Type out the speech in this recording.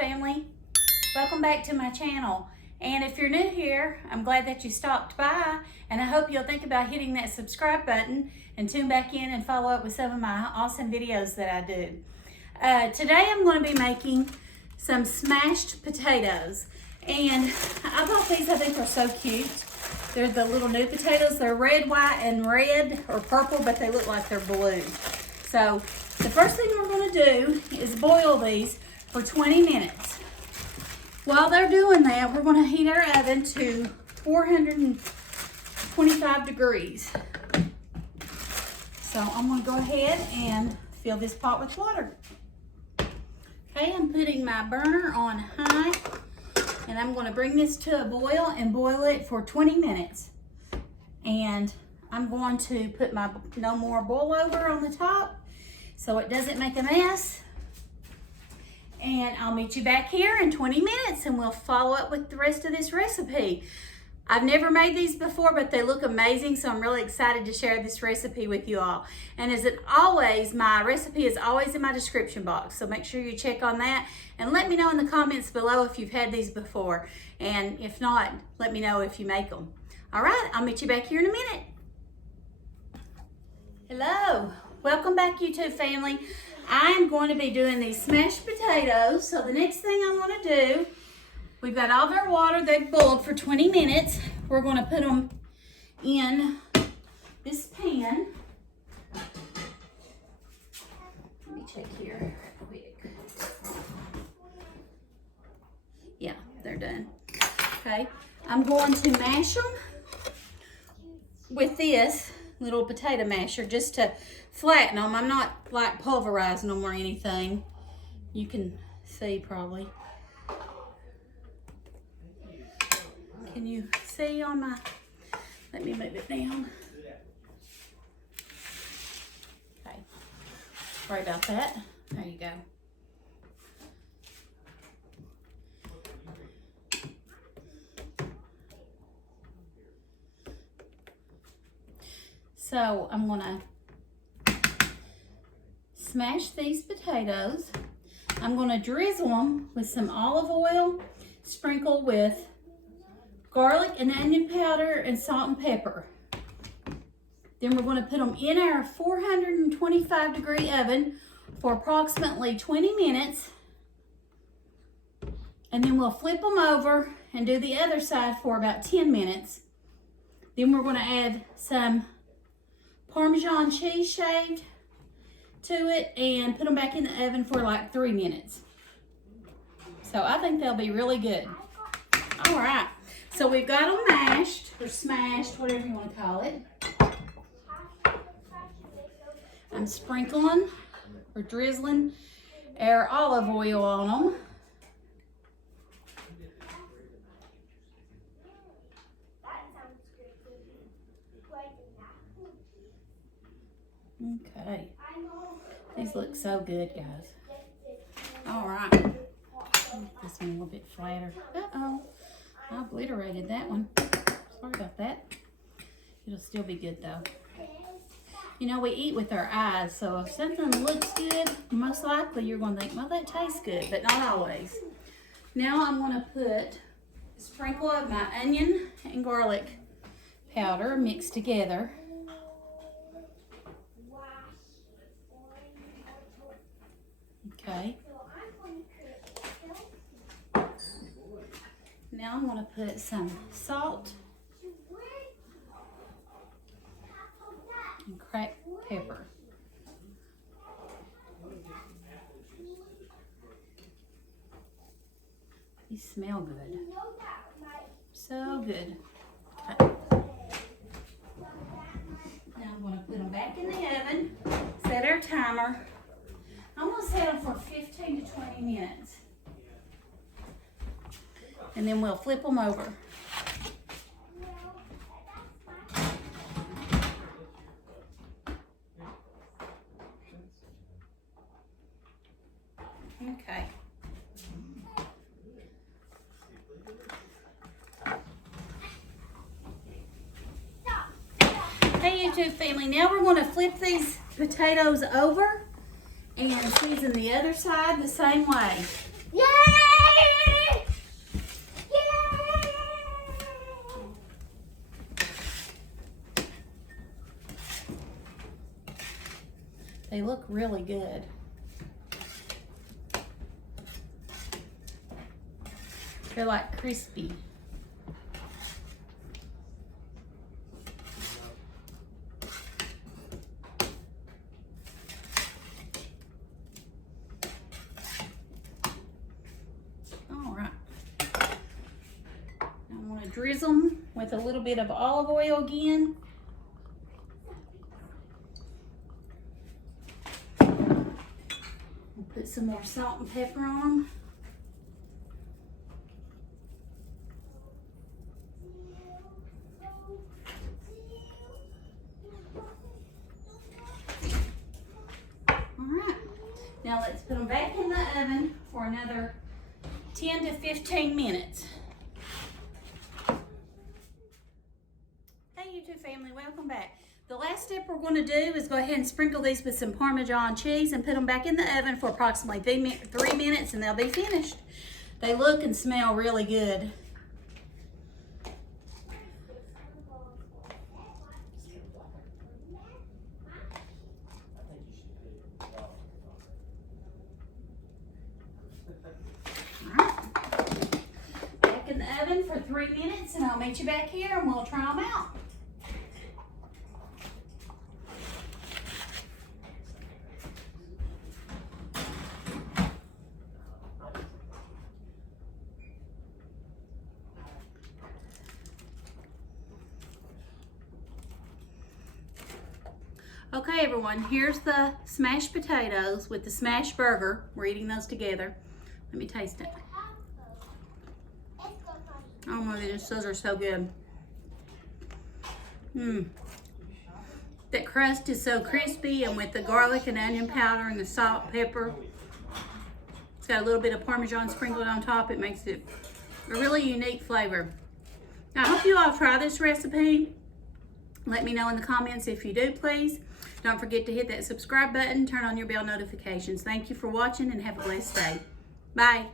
family. Welcome back to my channel. And if you're new here, I'm glad that you stopped by, and I hope you'll think about hitting that subscribe button and tune back in and follow up with some of my awesome videos that I do. Today I'm going to be making some smashed potatoes, and I bought these. I think they're so cute. They're the little new potatoes. They're red, white, and red or purple, but they look like they're blue. So the first thing we're going to do is boil these for 20 minutes. While they're doing that, we're going to heat our oven to 425 degrees. So I'm going to go ahead and fill this pot with water. Okay, I'm putting my burner on high, and I'm going to bring this to a boil and boil it for 20 minutes. And I'm going to put my no more boil over on the top so it doesn't make a mess. And I'll meet you back here in 20 minutes and we'll follow up with the rest of this recipe. I've never made these before, but they look amazing, so I'm really excited to share this recipe with you all. And as it always, my recipe is always in my description box, so make sure you check on that and let me know in the comments below if you've had these before. And if not, let me know if you make them. All right, I'll meet you back here in a minute. Hello, welcome back YouTube family. I'm going to be doing these smashed potatoes. So the next thing I'm going to do, we've got all of our water. They've boiled for 20 minutes. We're going to put them in this pan. Let me check here quick. Yeah, they're done. Okay, I'm going to mash them with this little potato masher just to flatten them. I'm not like pulverizing them or anything. You can see probably. Can you see on my, let me move it down. Okay, sorry about that. There you go. So I'm gonna smash these potatoes. I'm gonna drizzle them with some olive oil, sprinkle with garlic and onion powder and salt and pepper. Then we're gonna put them in our 425 degree oven for approximately 20 minutes. And then we'll flip them over and do the other side for about 10 minutes. Then we're gonna add some Parmesan cheese shaved to it and put them back in the oven for like 3 minutes. So I think they'll be really good. All right, so we've got them mashed or smashed, whatever you want to call it. I'm sprinkling or drizzling our olive oil on them. Okay, these look so good, guys. All right, make this one a little bit flatter. Uh-oh, I obliterated that one. Sorry about that. It'll still be good though. You know, we eat with our eyes, so if something looks good, most likely you're going to think, well, that tastes good, but not always. Now I'm going to put a sprinkle of my onion and garlic powder mixed together. Okay. Now I'm going to put some salt and cracked pepper. These smell good. So good. Okay. Now I'm going to put them back in the oven, set our timer. I'm going to set them for 15 to 20 minutes. And then we'll flip them over. Okay. Hey YouTube family, now we're going to flip these potatoes over and season the other side the same way. Yay! They look really good. They're like crispy. All right. I'm going to drizzle them with a little bit of olive oil again. We'll put some more salt and pepper on them. Now let's put them back in the oven for another 10 to 15 minutes. Hey YouTube family, welcome back. The last step we're going to do is go ahead and sprinkle these with some Parmesan cheese and put them back in the oven for approximately 3 minutes and they'll be finished. They look and smell really good. Back in the oven for 3 minutes and I'll meet you back here and we'll try them out. Okay everyone, here's the smashed potatoes with the smashed burger. We're eating those together. Let me taste it. Oh my goodness, those are so good. That crust is so crispy, and with the garlic and onion powder and the salt, pepper, it's got a little bit of Parmesan sprinkled on top. It makes it a really unique flavor. Now, I hope you all try this recipe. Let me know in the comments if you do, please. Don't forget to hit that subscribe button, turn on your bell notifications. Thank you for watching and have a blessed day. Bye.